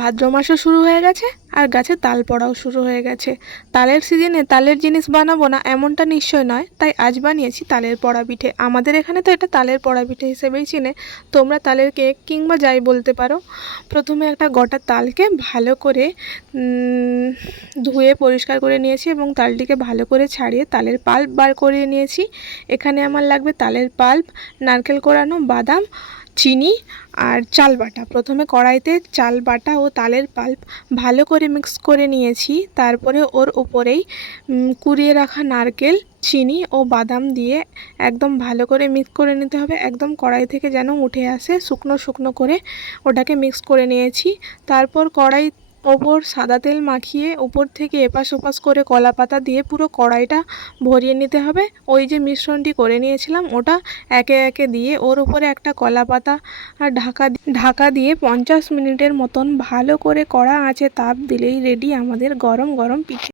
ভাদ্র মাসও শুরু হয়ে গেছে আর গাছে তাল পড়াও শুরু হয়ে গেছে। তালের সিজনে তালের জিনিস বানাবো না এমনটা নিশ্চয় নয়, তাই আজ বানিয়েছি তালের পড়া পিঠে। আমাদের এখানে তো এটা তালের পড়া পিঠে হিসেবেই চিনে। তোমরা তালের কেক কিংবা যাই বলতে পারো। প্রথমে একটা গোটা তালকে ভালো করে ধুয়ে পরিষ্কার করে নিয়েছি এবং তালটিকে ভালো করে ছাড়িয়ে তালের পাল্প বার করে নিয়েছি। এখানে আমার লাগবে তালের পাল্প, নারকেল কোরানো, বাদাম চিনি আর চাল বাটা। প্রথমে কড়াইতে চাল বাটা ও তালের পাল্প ভালো করে মিক্স করে নিয়েছি। তারপরে ওর ওপরেই কুড়িয়ে রাখা নারকেল, চিনি ও বাদাম দিয়ে একদম ভালো করে মিক্স করে নিতে হবে। একদম কড়াই থেকে যেন উঠে আসে, শুকনো শুকনো করে ওটাকে মিক্স করে নিয়েছি। তারপর কড়াই ওপর সাদা তেল মাখিয়ে উপর থেকে এপাশ ওপাশ করে কলা পাতা দিয়ে পুরো কড়াইটা ভরিয়ে নিতে হবে। ওই যে মিশ্রণটি করে নিয়েছিলাম, ওটা একে একে দিয়ে ওর উপরে একটা কলা পাতা আর ঢাকা ঢাকা দিয়ে পঞ্চাশ মিনিটের মতন ভালো করে কড়া আছে তাপ দিলেই রেডি আমাদের গরম গরম পিঠে।